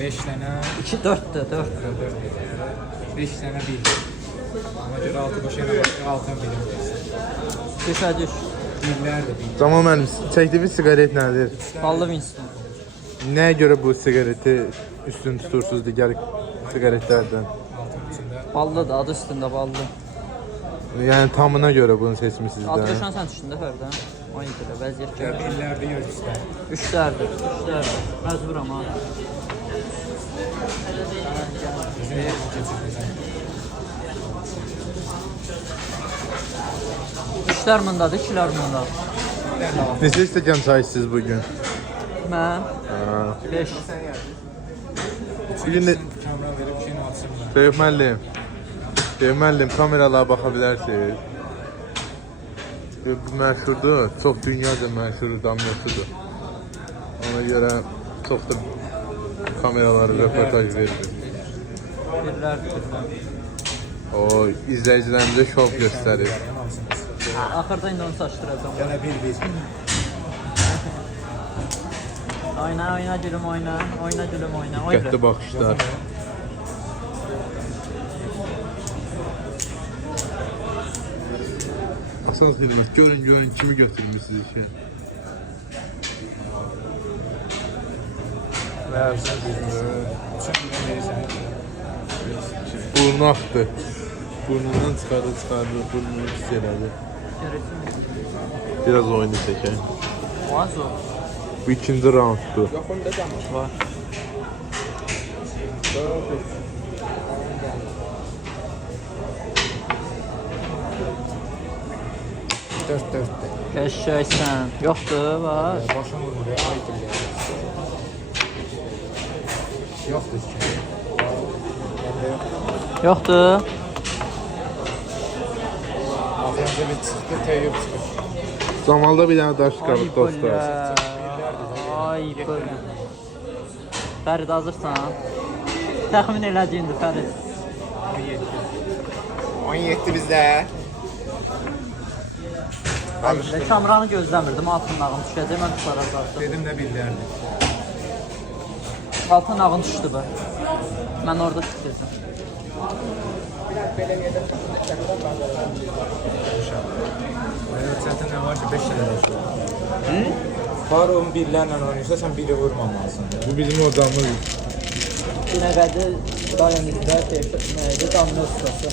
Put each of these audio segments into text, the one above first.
5 tane 2 4'dür, 4. 5 tane bil. Ona göre 6 boş yana başka altın bilim. Düşə düş. Biller de bil. Tamam müəllim, çəkdiyiniz siqaret nədir? Ballı Winston. Nəyə görə bu siqareti üstün tutursunuz digər siqaretlərdən? Altın içinde. Ballıdır, adı üstündə ballı. Yəni tamına görə bunu seçmisiniz Adı də. qaşan sən düşdün də Fərdən. O ilə vəziyyət Ya gəlir. biller de yok işte. 3'lərdir, 3'lərdir. Məcburam ha. Bizim geçirdiğimizden. 3'lər bundadır, 2'lər bundadır. Neçə stəkan çay içdiniz bugün? Mən 5. Bugün də Kamera verip şeyin altısında. Şeyh müəllim. Şeyh müəllim, kameralara baxa bilərsiniz. Bu məşhurdur, çox dünyaca məşhur damyosudur. Ona görə çox da kameraları röportaj verir. Birlərdir. O izləyicilərimizə şov göstərir. Axırda indi onu saçdıracağım. Yana bir. Oyna, oyna gülüm oyna. Oyna gülüm oyna. Diqqətli baxışlar. Asas dilimiz, görün kimi götürmüşsünüz işe. Versin bizimle. Çünkü neyse. Burnu aktı. Burnundan çıkardı, burnunu pis elədi. Biraz oyunu çəkək. Vazo. Bu ikinci rounddur. Var. Dört. Eşşəksən. Yoxdur, var. Başım vurur ya. Ayıp ya. Yoktur ki. Yoxdur. Ağzımda bir çıktı, teyyip çıktı. Zamalda bir dənə daş qalıb Ay dostlar. bölə. Ay bölə. Fərid hazırsan? Təxmin elədiyindir Fərid. 17 bizde. Ay, Kamranı gözləmirdim, altın nağın düşəcək, mən tutaracaqdım. Dedim de billerdi. Altın nağın düşdü bu. Mən orada tutirdim. Evet, zaten ne var ki 5 tane yaşıyor. Faruk'un birlerle oynuyorsa sen biri vurmamalısın. Bu bizim hocamız. Binəqədi rayonunda nəydi, damla ustası.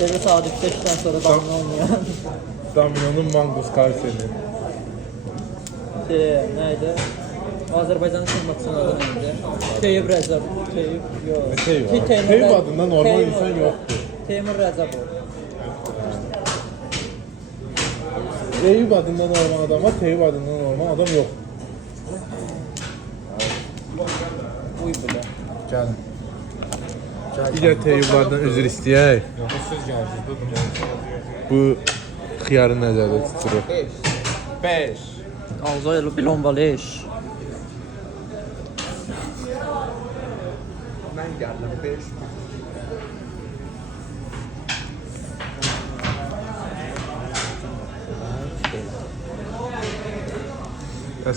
Devlet saat 5'ten sonra damla olmayan. Daminonun Mangus Karseni. Nəydi? Azərbaycanın xidmətçinin adı neydi? Teyyib Rəcəb. Teyyib, yox. Teyyib adında normal insan yoxdur. Teymur Rəcəbov. Teyyib adında normal adam var, Teyyib adında normal adam yox. Uy belə. Gelin. Digər Teyyiblardan üzr istəyək. Yok, o söz geldi. Durdum. Bu xiyarı nəzərdə tuturuq. 5. Alzoylu bilombaleş. Ben geldim 5.